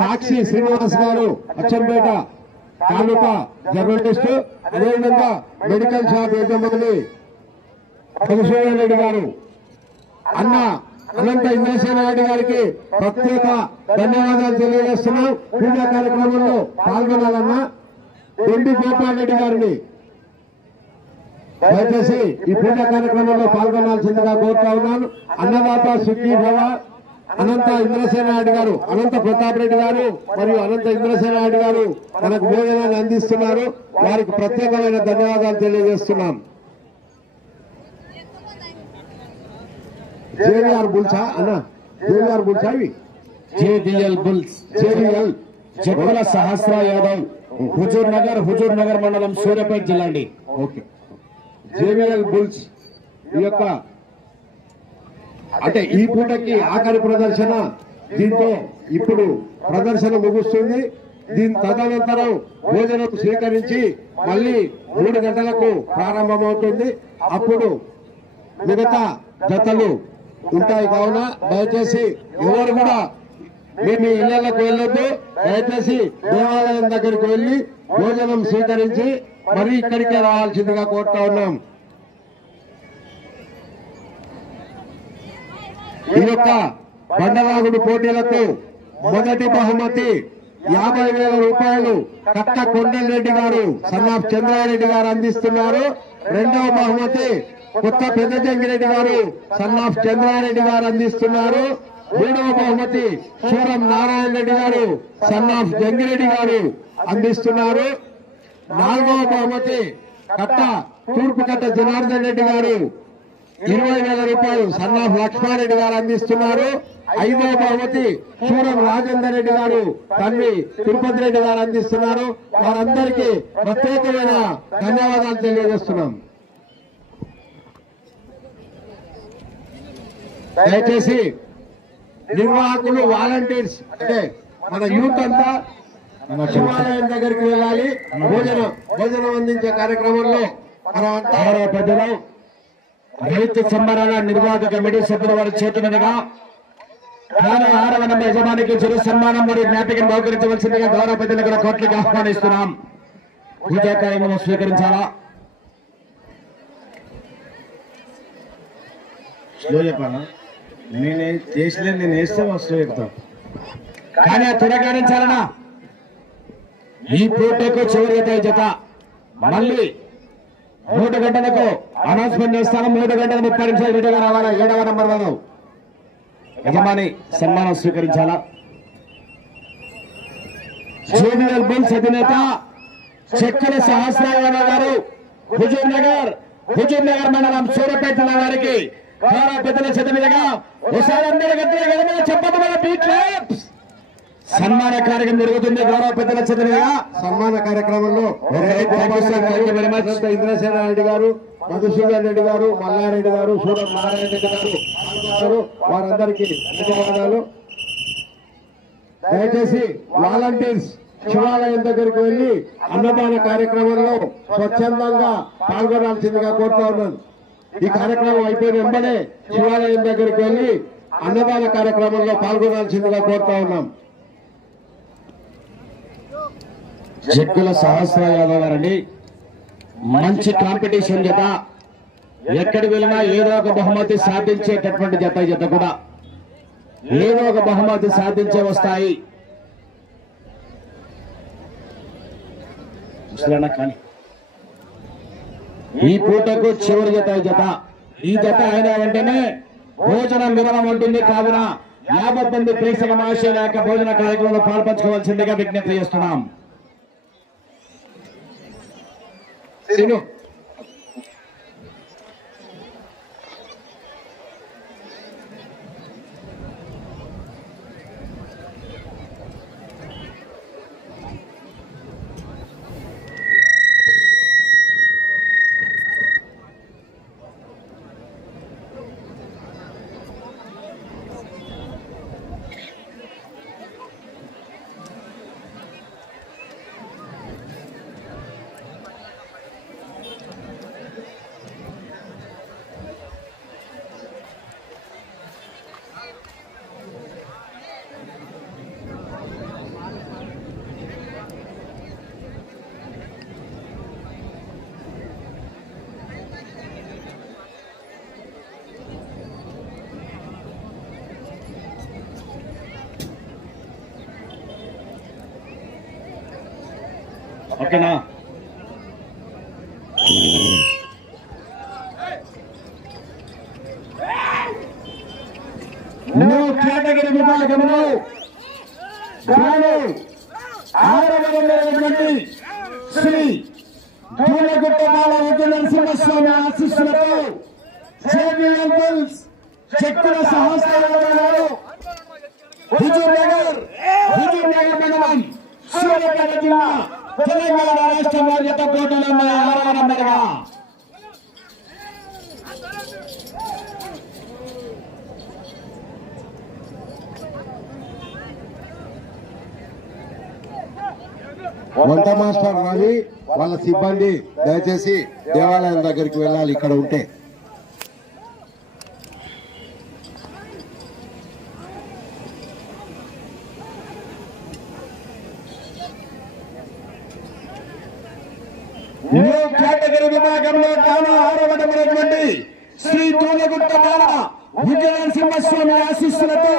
సాక్షి శ్రీనివాస్ గారు అచ్చంపేట తాలూకా జర్నలిస్ట్ అదేవిధంగా medical shop యజమాని రెడ్డి గారు. అన్న అనంత ఇంద్రసేన రెడ్డి గారికి ప్రత్యేక ధన్యవాదాలు తెలియజేస్తున్నాం. పూజా కార్యక్రమంలో పాల్గొనాలన్న ఎండి గోపాల్ రెడ్డి గారిని. దయచేసి ఈ పూజా కార్యక్రమంలో పాల్గొనాల్సిందిగా కోరుతా ఉన్నాను. అన్నదాత సుఖీ భవ. అనంత ఇంద్రసేన రెడ్డి గారు అనంత ప్రతాప్ రెడ్డి గారు మరియు అనంత ఇంద్రసేన రెడ్డి గారు మనకు భోజనాన్ని అందిస్తున్నారు. వారికి ప్రత్యేకమైన ధన్యవాదాలు తెలియజేస్తున్నాం. జేవిఆర్ బుల్సా అన్న జేవిఆర్ బుల్సా ఇవి? JBL bulls. జేవిఎల్. జబ్బుల సహస్ర యాదవ్. హుజూర్ నగర్ హుజూర్ నగర్ మండలం సూర్యాపేట జిల్లా అండి. ఓకే. జేవిఎల్ బుల్స్ ఈ యొక్క అంటే ఈ పూటకి ఆఖరి ప్రదర్శన దీంతో ఇప్పుడు ప్రదర్శన ముగుస్తుంది. దీని తదనంతరం భోజనం స్వీకరించి మళ్ళీ మూడు గంటలకు ప్రారంభమవుతుంది. అప్పుడు మిగతా జతలు ఉంటాయి కావున దయచేసి ఎవరు కూడా మీ మీ ఇళ్ళకు వెళ్ళొద్దు. దయచేసి దేవాలయం దగ్గరికి వెళ్ళి భోజనం స్వీకరించి మరి ఇక్కడికే రావాల్సిందిగా కోరుతా ఉన్నాం. ఈ యొక్క బండలాగుడు పోటీలకు మొదటి బహుమతి యాభై వేల రూపాయలు కట్ట కొండలరెడ్డి గారు సన్నాఫ్ చంద్రారెడ్డి గారు అందిస్తున్నారు. రెండవ బహుమతి కొత్త పెద్దజంగిరెడ్డి గారు సన్నాఫ్ చంద్రారెడ్డి గారు అందిస్తున్నారు. మూడవ బహుమతి సూరం నారాయణ రెడ్డి గారు సన్నాఫ్ జంగిరెడ్డి గారు అందిస్తున్నారు. నాలుగవ బహుమతి కట్ట తూర్పు కట్ట జనార్దన్ రెడ్డి గారు ఇరవై వేల రూపాయలు సన్నాఫ్ లక్ష్మారెడ్డి గారు అందిస్తున్నారు. ఐదవ బహుమతి చూరం రాజేందర్ రెడ్డి గారు తల్లి తిరుపతి రెడ్డి గారు అందిస్తున్నారు. వారందరికీ ప్రత్యేకమైన ధన్యవాదాలు తెలియజేస్తున్నాం. దయచేసి నిర్వాహకులు వాలంటీర్స్ అంటే మన యూత్ అంతా శివాలయం దగ్గరికి వెళ్ళాలి. భోజనం భోజనం అందించే కార్యక్రమంలో మనం అంతా పెద్దలు రైతు సంబరాల నిర్వాహక కమిటీ సభ్యుల వారి చేతులుగా నాలుగు ఆరవ నంబర్ యజమానికి చిరు సన్మానం మరియు జ్ఞాపికను బహుకరించవలసిందిగా గౌరవ పెద్దలు కూడా కోట్లకి ఆహ్వానిస్తున్నాం. పూజా కార్యక్రమం స్వీకరించాలా? స్లో చెప్పాలా నేను చేసిన నేను వేస్తే స్లో చెప్తాను కానీ ఆ తురగానించాలనా ఈ పూటకు చివరి జత. మళ్ళీ మూడు గంటలకు అనౌన్స్మెంట్ చేస్తాను మూడు గంటల ముప్పై నిమిషాలు రెడీగా రావాలా. ఏడవ నంబర్ వన్ యజమాని సన్మానం స్వీకరించాలా? జూనియర్ బుల్స్ అధినేత చెక్కల సహస్రారాయణ గారు హుజూర్ నగర్ హుజూర్ నగర్ మండలం సూర్యపేట వారికి గౌరవ పెద్దల చేత మీదుగా ఒకసారి అందరి గట్టిగా గడపడ చెప్పదు మన బీట్ ల్యాబ్స్. సన్మాన కార్యక్రమం జరుగుతుంది. గౌరవ పెద్దల మీదుగా సన్మాన కార్యక్రమంలో ఇంద్రసేన రెడ్డి గారు మధుసూదన్ రెడ్డి గారు మల్లారెడ్డి గారు సూరం నారాయణ రెడ్డి గారు. వారందరికీ ధన్యవాదాలు. దయచేసి వాలంటీర్స్ శివాలయం దగ్గరికి వెళ్ళి అన్నదాన కార్యక్రమంలో స్వచ్ఛందంగా పాల్గొనాల్సిందిగా కోరుతా ఉన్నాను. ఈ కార్యక్రమం అయిపోయిన వెంబడే శివాలయం దగ్గరికి వెళ్ళి అన్నదాన కార్యక్రమంలో పాల్గొనాల్సిందిగా కోరుతా ఉన్నాం. జగ్గుల సహస్ర యాదవ్ గారండి మంచి కాంపిటీషన్ జత. ఎక్కడికి వెళ్ళినా ఏదో ఒక బహుమతి సాధించేటటువంటి జత జత కూడా. ఏదో ఒక బహుమతి సాధించే వస్తాయి. కానీ? ఈ పూటకు చివరి జత జత. ఈ జత అయిన వెంటనే భోజనం వివరం ఉంటుంది. కావున యాభై మంది ప్రేక్షక మహాశయ యొక్క భోజన కార్యక్రమంలో పాల్పంచుకోవాల్సిందిగా విజ్ఞప్తి చేస్తున్నాం. Sí, no. ఓకేనా? న్యూ కేటగిరీ విభాగంలో గాను ఆరవ నెంబర్ శ్రీ దూలగుట్ట బాల నరసింహస్వామి ఆశీస్సులతో జేబీఎల్ బుల్స్ చెక్కుల సహస్రాలు హుజూర్ నగర్ హుజూర్ నగర్ మండలం సూర్యాపేట జిల్లా తెలంగాణ రాష్ట్రం వారితో పోటీలో ఉన్న ఆరవ నెంబర్గా వంట మాస్టర్ రవి వాళ్ళ సిబ్బంది దయచేసి దేవాలయం దగ్గరికి వెళ్ళాలి ఇక్కడ ఉంటే న్యూ కేటగిరీ విభాగంలో తాను ఆరవడమైనటువంటి శ్రీ తూలగుట్ట బాల విజయ సింహస్వామి ఆశీస్సులతో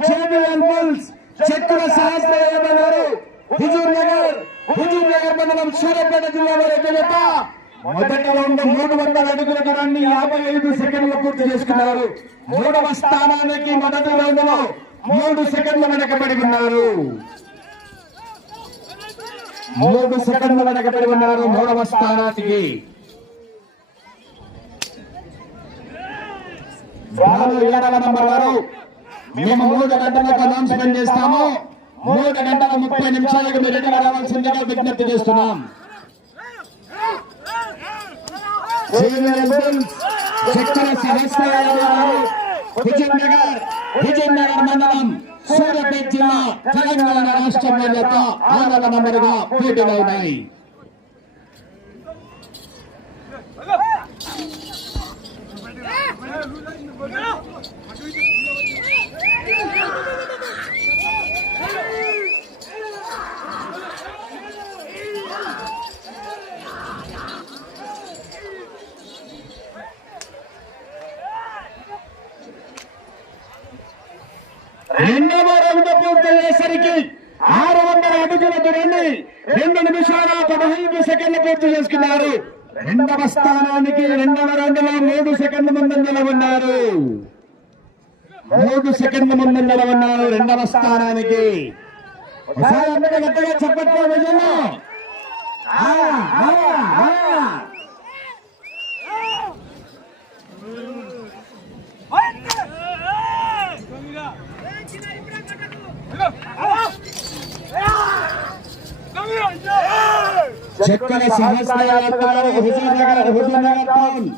జేబీఎల్ బుల్స్ చక్ర సహస్రయ్య గారు హుజూర్ నగర్ హుజూర్ నగర్ మండలం సూర్యాపేట జిల్లా వారి జత మొదటి రౌండ్ మూడు వందల అడుగుల దూరాన్ని యాభై ఐదు సెకండ్లు పూర్తి చేసుకున్నారు మూడవ స్థానానికి మొదటి రౌండ్లో మూడు సెకండ్ల వెనకబడి ఉన్నారు మూడు సెకండ్ల వెనకబడి ఉన్నారు మూడవ స్థానానికి. ఏడవ నంబర్ వారు మేము మూడు గంటలకు అనౌన్స్మెంట్ చేస్తాము. మూడు గంటల ముప్పై నిమిషాలకు మీరు రెడీగా రావాల్సిందిగా విజ్ఞప్తి చేస్తున్నాం. చక్ర సహస్రాలు హుజూర్ విజయనగర్ హుజూర్ మండలం. సూర్యాపేట జిల్లా తెలంగాణ రాష్ట్రం యొక్క ఆరవ నంబరుగా పోటీలో ఉన్నాయి. రెండవ రౌండ్ పూర్తయ్యేసరికి ఆరు వందల అడుగుల దూరాన్ని రెండు నిమిషాల పదహైదు సెకండ్లు పూర్తి చేసుకున్నారు. రెండవ స్థానానికి రెండవ రౌండ్ మూడు సెకండ్ల ముందంజలో ఉన్నారు మూడు సెకండ్ల ముందంజలో ఉన్నారు రెండవ స్థానానికి. ఒకసారి అందరూ గట్టిగా చెప్పట్లో విజయంలో ఆ, ఆ, ఆ. చక్కని సహస్రాలు హుజూర్ నగర్ టౌన్.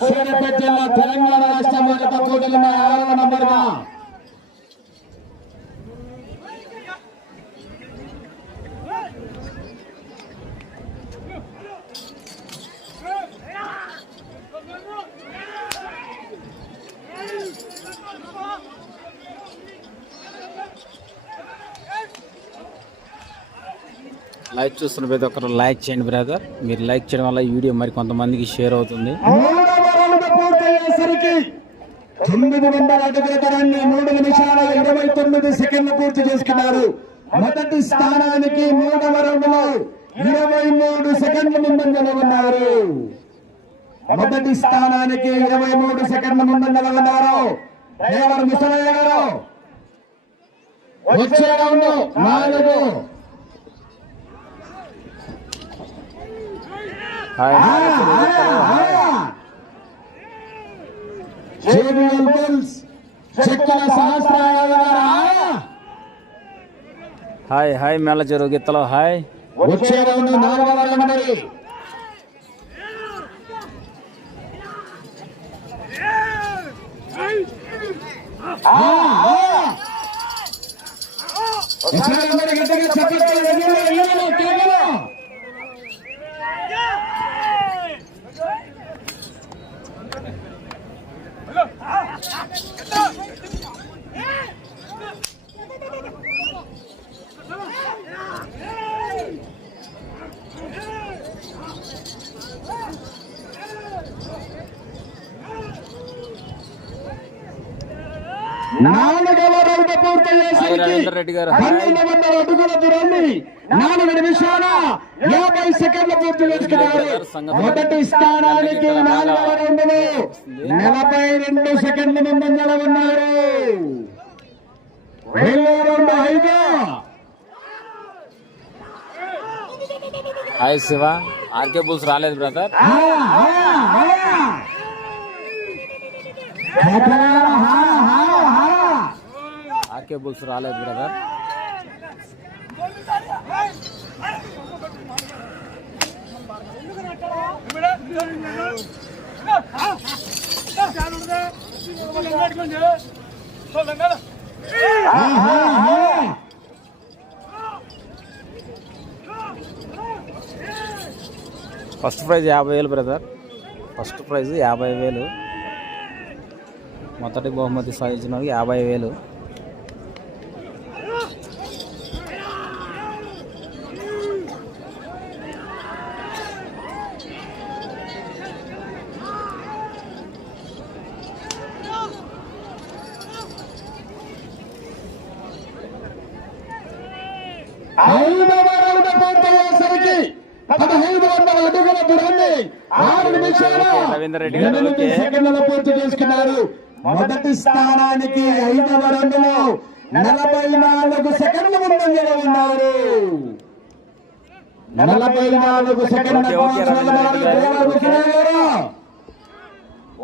సూర్యాపేట జిల్లా తెలంగాణ రాష్ట్రం వారితో పోటీలో ఆరవ నంబర్గా లైక్ చూస్తున్న ప్రతి ఒక్కరు లైక్ చేయండి బ్రదర్ మీరు లైక్ చేయడం వల్ల ఈ వీడియో మరి కొంతమందికి షేర్ అవుతుంది. తొమ్మిది వందల అడుగుల మూడు నిమిషాల ఇరవై తొమ్మిది సెకండ్లు పూర్తి చేసుకున్నారు. మొదటి స్థానానికి మూడవ రౌండ్లో ఇరవై మూడు సెకండ్ల ముందంజలో ఉన్నారు. మొదటి స్థానానికి ఇరవై మూడు సెకండ్ల ముందంజలో ఉన్నారు. డ్రైవర్ ముసలయ్య గారు. వచ్చే రౌండ్ నాలుగు. Hi. Hi. Hi. Mela Cheruvu గిత్తలో. హాయ్. వచ్చే రౌండ్ నాలుగవ రౌండ్ ఆ, ఆ. ఒకసారి అందరూ గట్టిగా చప్పట్లు ఎగిరి, ఎగిరి, కేకలు. నాలుగవ రౌండ్ రౌండ్ పూర్తయ్యేసరికి రవీంద్ర రెడ్డి గారు. పన్నెండు వందల అడుగుల దూరాన్ని నాలుగు నిమిషాల యాభై సెకండ్ల పూర్తి చేసుకున్నారు మొదటి స్థానానికి నాలుగవ రౌండ్లో నలభై రెండు సెకండ్ల ముందంజల ఉన్నారు. రౌండ్ ఐదు హాయ్ శివ. ఆర్కే బుల్స్ రాలేదు బ్రదర్ ఆ, ఆ, ఆ. కేకలారా, హా, హా, హా. కేబుల్స్ రాలేదు బ్రదర్. ఫస్ట్ ప్రైజ్ యాభై వేలు బ్రదర్. ఫస్ట్ ప్రైజ్ యాభై వేలు. మొదటి బహుమతి సాధించిన వాళ్ళకి యాభై వేలు ఐదవ రౌండ్ పూర్తయ్యేసరికి పదహైదు వందల అడుగుల దూరాన్ని ఆరు నిమిషాల రవీందర్ రెడ్డి గారు, ఎనిమిది ఓకే. సెకండ్ల పూర్తి చేసుకున్నారు. మొదటి స్థానానికి ఐదవ రౌండ్లో నలభై నాలుగు సెకండ్ల ముందంజలో ఉన్నారు నలభై నాలుగు సెకండ్ల.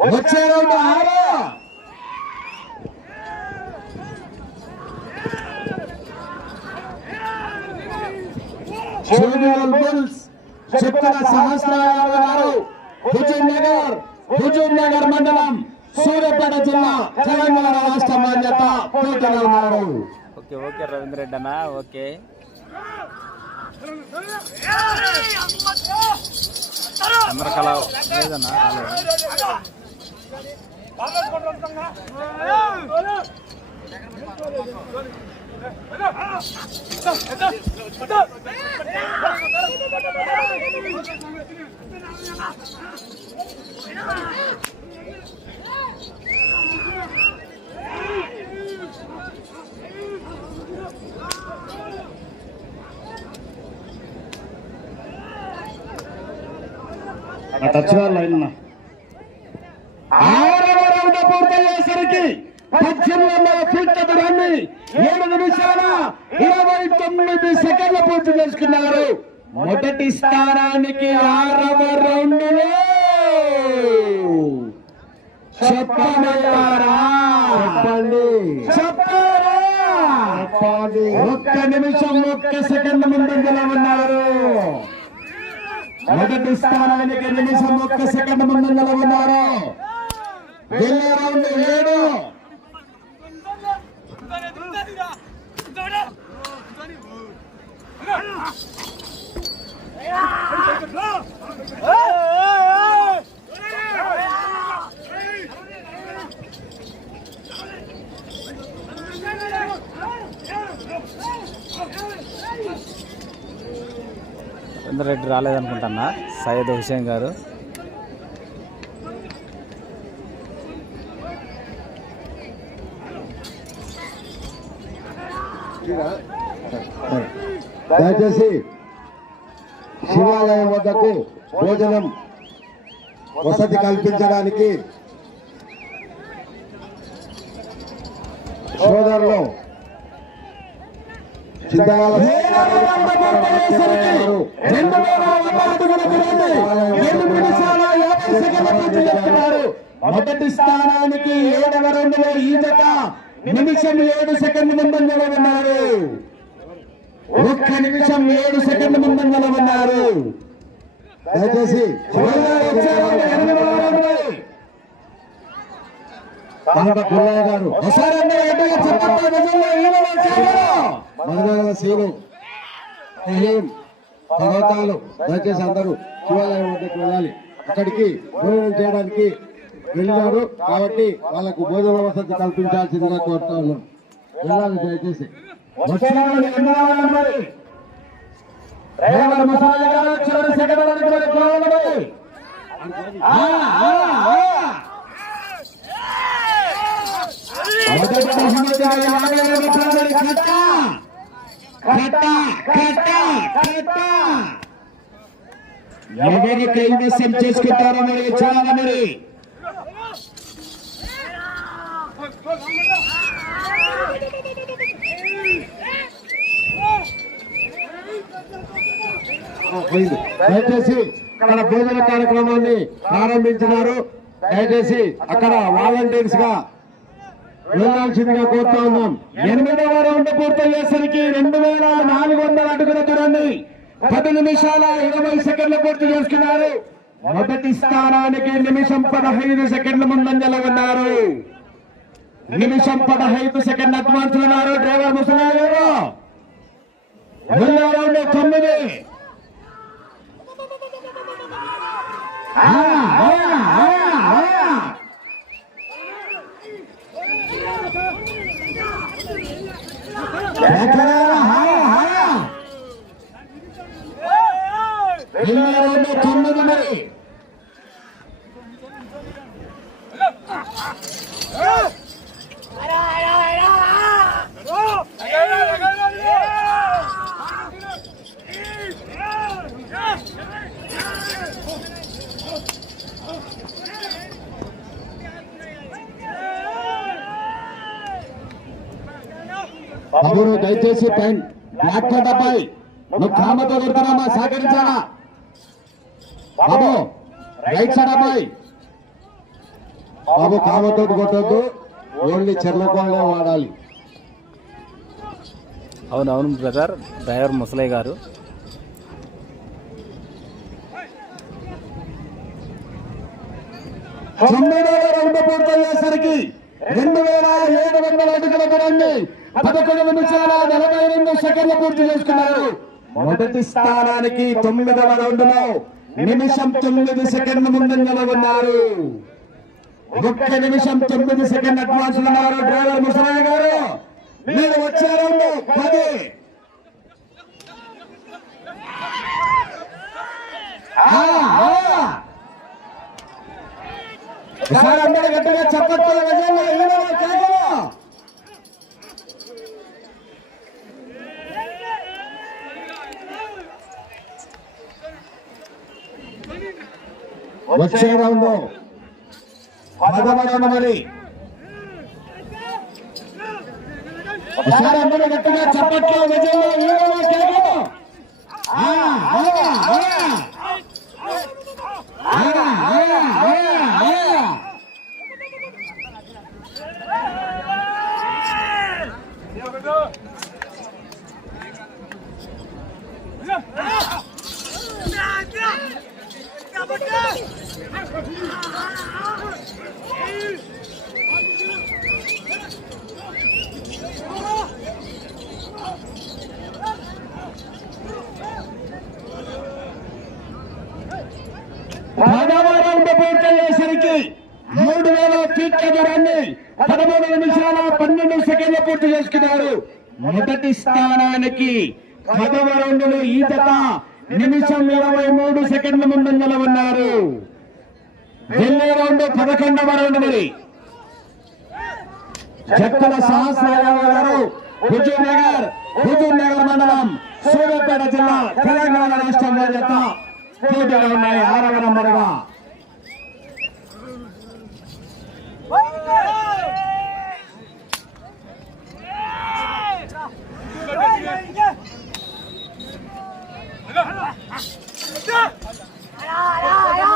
వచ్చే రౌండ్ ఆరు. జూనియర్ బుల్స్ సహస్రారావు గారు హుజూర్ నగర్ హుజూర్ నగర్ మండలం సూర్యాపేట జిల్లా తెలంగాణ రాష్ట్ర మాన్యత పోటీలో ఉన్నారు. ఓకే ఓకే రవీంద్ర రెడ్డి అన్న ఓకే. చంద్రకళ లేదన్నా రాలేదు. ఆరవ రౌండ్ పూర్తయ్యేసరికి పద్దెనిమిది వందల ఫీట్ల దూరాన్ని ఏడు నిమిషాల ఇరవై తొమ్మిది సెకండ్ల పూర్తి చేసుకున్నారు. మొదటి స్థానానికి ఆరవ రౌండ్లో చెప్పమయ్యారా చెప్పండి. చెప్పండి. ఒక్క నిమిషం ఒక్క సెకండ్ ముందంజలో ఉన్నారు. మొదటి స్థానానికి నిమిషం ఒక్క సెకండ్ ముందంజలో ఉన్నారు. వెళ్ళే రౌండ్ ఏడు. రవీంద్ర రెడ్డి రాలేదనుకుంటున్నా. సయ్యద్ హుసేన్ గారు. దయచేసి వద్దకు భోజనం వసతి కల్పించడానికి సోదరులు మొదటి స్థానానికి ఏడవ రౌండ్లో ఈ జత నిమిషం ఏడు సెకండ్ల ముందంజలో ఉన్నారు ఒక్క నిమిషం ఏడు సెకండ్ల ముందంజలో ఉన్నారు దయచేసి పుల్లయ్య గారు పర్వతాలు దయచేసి అందరూ శివాలయం వద్దకు వెళ్ళాలి. అక్కడికి భోజనం చేయడానికి వెళ్ళారు కాబట్టి వాళ్ళకు భోజన వసతి కల్పించాల్సిందిగా కోరుతా ఉన్నాం. వెళ్ళాలి దయచేసి వచ్చే రౌండ్ ఎనిమిదవ రౌండ్ రేవల మసాలా గారు చివరి సెకండ్ వరకు మరి పోవాలి. ఆ, ఆ, ఆ. మొదటి బహుమతిగా కైవసం చేసుకుంటారో మరి చూడాలి మరి దయచేసి అక్కడ భోజన కార్యక్రమాన్ని ప్రారంభించినారు. దయచేసి అక్కడ వాలంటీర్స్గా వెళ్ళాల్సిందిగా కోరుతా ఉన్నాం. ఎనిమిదవ రౌండ్ పూర్తయ్యేసరికి రెండు వేల నాలుగు వందల అడుగుల దూరాన్ని పది నిమిషాల ఇరవై సెకండ్లు పూర్తి చేసుకున్నారు. మొదటి స్థానానికి నిమిషం పదహైదు సెకండ్ల ముందంజలో ఉన్నారు. నిమిషం పదహైదు సెకండ్ అడ్వాన్స్ ఉన్నారు. డ్రైవర్ ముసలాయో తొమ్మిది ఆ, ఆ, ఆ, ఆ. ఎక్కడా? హా, హా. రెండో రౌండ్ తొమ్మిది మరి బాబురు దయచేసి పైన బ్లాక్ కోట్ అబ్బాయి నువ్వు కామతో కొడుతున్నామా సహకరించాలా బాబు రైట్ సైడ్ అబ్బాయి కామతో కొట్టొద్దు. ఓన్లీ చెర్లకోళ్ళే వాడాలి. అవును అవును బ్రదర్ డ్రైవర్ ముసలయ్య గారు. రౌండ్ పూర్తయ్యేసరికి రెండు వేల ఏడు వందల అడుగుల దూరాన్ని పదకొండు నిమిషాల నలభై రెండు సెకండ్లు పూర్తి చేసుకున్నారు. మొదటి స్థానానికి తొమ్మిదవ రౌండ్లో నిమిషం తొమ్మిది సెకండ్ల ముందంజలో ఉన్నారు ఒక్క నిమిషం తొమ్మిది సెకండ్ అడ్వాన్స్ ఉన్నారు డ్రైవర్ ముసరాయ్ గారు. మీరు వచ్చారు పది. అందరూ గట్టిగా చప్పట్లు వచ్చే రౌండ్. పదవ రౌండ్ మరి ఒకసారి అందరూ గట్టిగా చప్పట్లు నిజంగా ఈయన కేకలు ఆ, ఆ, పూర్తయ్యేసరికి మూడు వేల ఫీట్ల దూరాన్ని పదమూడు నిమిషాల పన్నెండు సెకండ్లు పూర్తి చేసుకున్నారు. మొదటి స్థానానికి పదవ రౌండ్లు ఈతత నిమిషం ఇరవై మూడు సెకండ్ల ముందంజలో ఉన్నారు వెళ్ళే రౌండ్ పదకొండవ రౌండ్ మరి జక్కల సహస్రారావు గారు హుజూర్ నగర్ హుజూర్ నగర్ మండలం సూర్యాపేట జిల్లా తెలంగాణ రాష్ట్రం జత పోటీలో ఉన్నాయి. ఆరవ నంబరుగా. రెండవ రౌండ్ పదకొండవ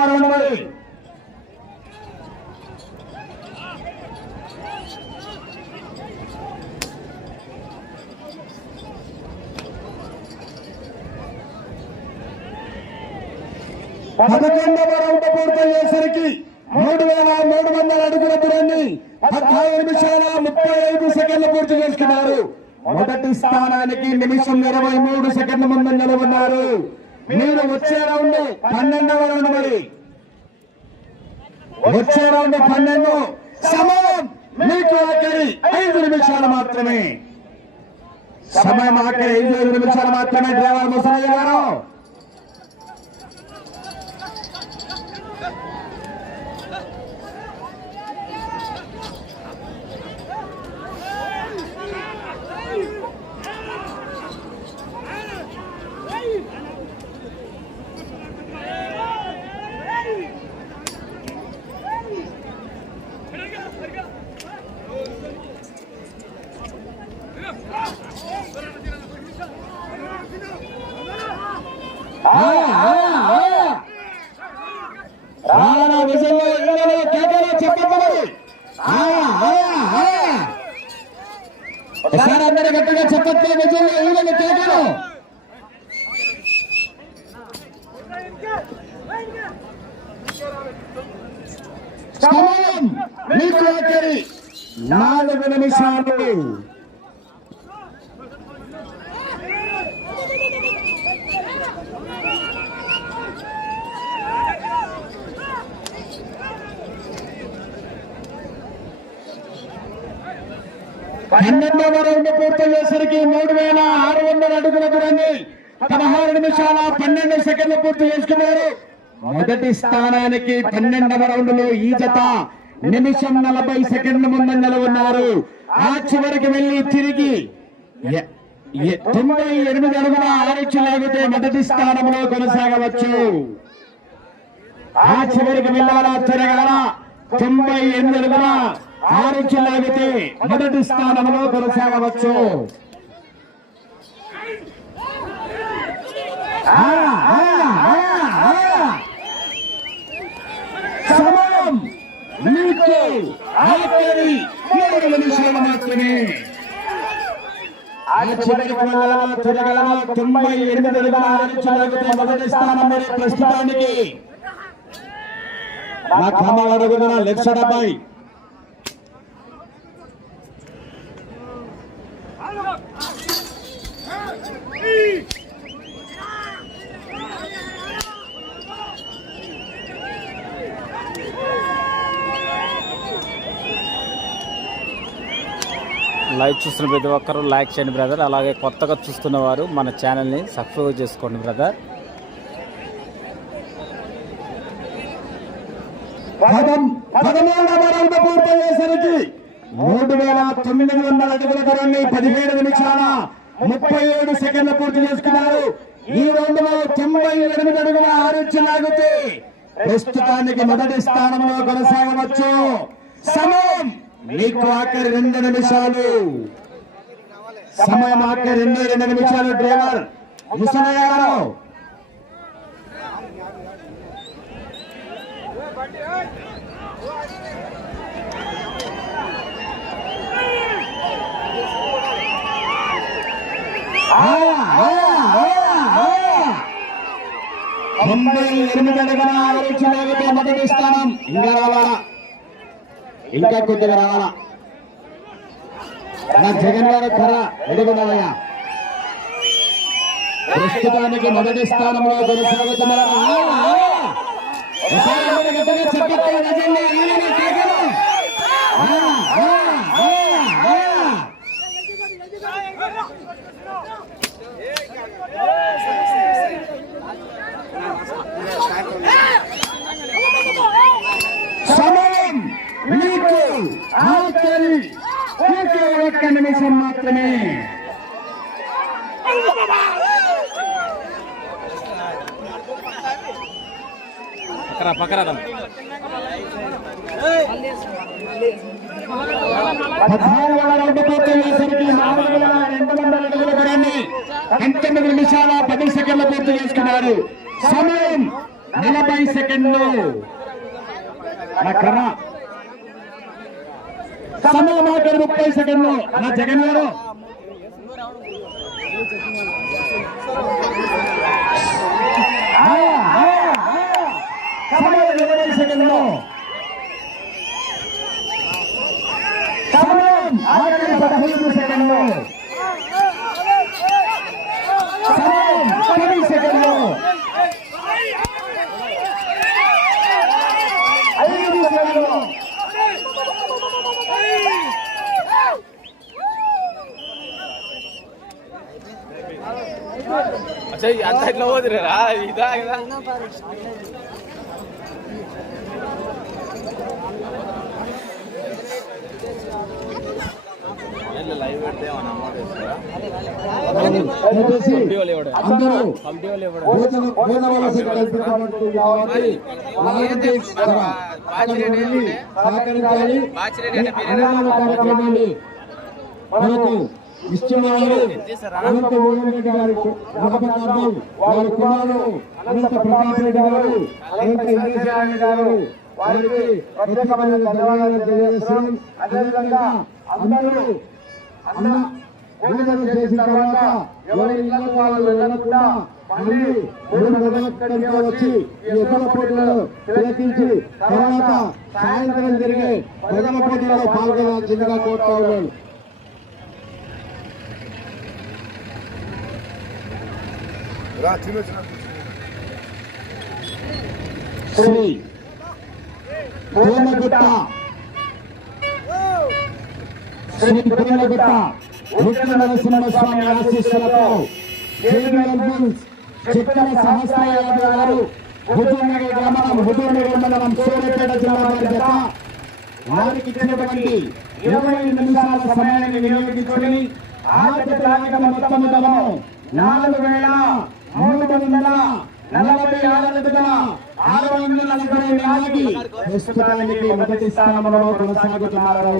రౌండ్ మరి. పదకొండవ రౌండ్ పూర్తయ్యేసరికి మూడు వేల మూడు వందల అడుగుల దూరాన్ని పద్నాలుగు నిమిషాల ముప్పై ఐదు సెకండ్లు పూర్తి చేసుకున్నారు మొదటి మొదటి స్థానానికి నిమిషం ఇరవై మూడు సెకండ్ల ముందు నిలబడినారు మీరు వచ్చే రౌండ్ పన్నెండవ రౌండ్ మరి. వచ్చే రౌండ్ పన్నెండు. సమయం మీకు ఆఖరి ఐదు నిమిషాలు మాత్రమే. సమయం ఆఖరి ఐదు ఐదు నిమిషాలు మాత్రమే. డ్రైవర్ ముసలయ్య గారు ఆ, ఆ, ఆ. రానా విజయంలో ఈడలో కేకలో చెప్పబడి ఒకసారి అందరూ గట్టిగా చెప్పట్లే విజయంలో ఈడలు కేకలు సమయం మీకు ఆఖరి నాలుగు నిమిషాలు. పన్నెండవ రౌండ్ పూర్తయ్యేసరికి మూడు వేల ఆరు వందల అడుగుల దూరాన్ని పదహారు నిమిషాల పన్నెండు సెకండ్లు పూర్తి చేసుకున్నారు. మొదటి స్థానానికి పన్నెండవ రౌండ్లో ఈ జత నిమిషం నలభై సెకండ్ల ముందంజలో ఉన్నారు ఆ చివరికి వెళ్ళి తిరిగి తొంభై ఎనిమిది అడుగుల ఆరు లాగితే మొదటి స్థానంలో కొనసాగవచ్చు. ఆ చివరికి వెళ్ళాలా తిరగాల? తొంభై ఎనిమిది అడుగుల ఆరు లాగితే మొదటి స్థానంలో కొనసాగవచ్చు. ఆ, ఆ, ఆ, ఆ. సమయం మీకు ఆఖరి ఏడు నిమిషాలు మాత్రమే. తొంభై ఎనిమిది మొదటి స్థానంలో ప్రస్తుతానికి. నా లెఫ్ట్ సైడ్ అబ్బాయి. లైవ్ చూస్తున్న ప్రతి ఒక్కరు లైక్ చేయండి బ్రదర్. అలాగే కొత్తగా చూస్తున్న వారు మన ఛానల్ని సబ్స్క్రైబ్ చేసుకోండి బ్రదర్. పదం పదమూడవ మూడు వేల తొమ్మిది వందల అడుగుల దూరాన్ని పదిహేడు నిమిషాల ముప్పై ఏడు సెకండ్లు పూర్తి చేసుకున్నారు. ఈ రౌండ్లో తొంభై ఎనిమిది అడుగుల ఆరోగ్యం లాగితే ప్రస్తుతానికి మొదటి స్థానంలో కొనసాగవచ్చు. సమయం మీకు ఆఖరి రెండు నిమిషాలు. సమయం ఆఖరి రెండు రెండు నిమిషాలు డ్రైవర్. ముసలయ్య గారు. ఆ, ఎనిమిది అడుగుల ఆరు మొదటి స్థానం ఇంకా రావాలా ఇంకా కొద్దిగా రావాలా? నా జగన్ గారు కర ఎడుగున్నాయా ప్రస్తుతానికి మొదటి స్థానంలో కొనసాగుతున్నారు ఆ, ఆ. ఒకసారి అందరూ గట్టిగా చప్పట్లు కొట్టండి. అలానే కేకలు. ఆ, ఆ, ఆ, ఆ. సమయం మీకు ఆఖరి ఒకే ఒక్క నిమిషం మాత్రమే పక్కరా పక్కరా తమ్ముడు. పద్నాలుగవ రౌండ్ పూర్తయ్యేసరికి నాలుగు వేల రెండు వందల అడుగుల దూరాన్ని పంతొమ్మిది నిమిషాల పది సెకండ్లు పూర్తి చేసుకున్నారు సమయం నలభై సెకండ్లు నా. సమయం మాట్లాడు ముప్పై సెకండ్లు. నా జగన్ గారు. సమయం ఇరవై సెకండ్లు. సమయం ఆఖరి పదహైదు సెకండ్లు. సమయం అంత ఇట్లా పోతురా ఇదా ఇదా. లైవ్ పెడితే ఏమన్నా అమౌంట్ సహకరించాలి. మనకు ఇష్టమైన అనంత రెడ్డి గారి జ్ఞాపకార్థం వారి అనంత ప్రతాప్ రెడ్డి గారు అనంత ఇంద్రసేన గారు వారికి ప్రత్యేకమైన ధన్యవాదాలు తెలియజేస్తున్నాం. అదేవిధంగా అందరూ అన్న భోజనం చేసిన తర్వాత ఎవరి ఇళ్ళకు వాళ్ళు వెళ్ళకుండా మళ్ళీ మూడు గంటల వచ్చి ఈ తిలకించి తర్వాత సాయంత్రం జరిగే ప్రజల పోటీలో పాల్గొనాల్సిందిగా కోరుతా ఉన్నాను. శ్రీ పూర్ణగుట్ట శ్రీ పూర్ణగుట్ట విష్ణు నరసింహ స్వామి ఆశీస్సులతో జేబీఎల్ బిల్స్ చిత్తల సహస్రయాదవ్ గారు హుజూర్నగర్ గ్రామం హుజూర్నగర్ మండలం సూర్యపేట జిల్లా వారి జత వారికి ఇచ్చినటువంటి ఇరవై నిమిషాల సమయాన్ని వినియోగించుకొని ఆ జత మొత్తము మొత్తం నాలుగు వేల మూడు వందల నలభై ఆరుగా ఆరు వందల నలభై నాలుగు. ప్రస్తుతానికి మొదటి స్థానంలో కొనసాగుతున్నారు.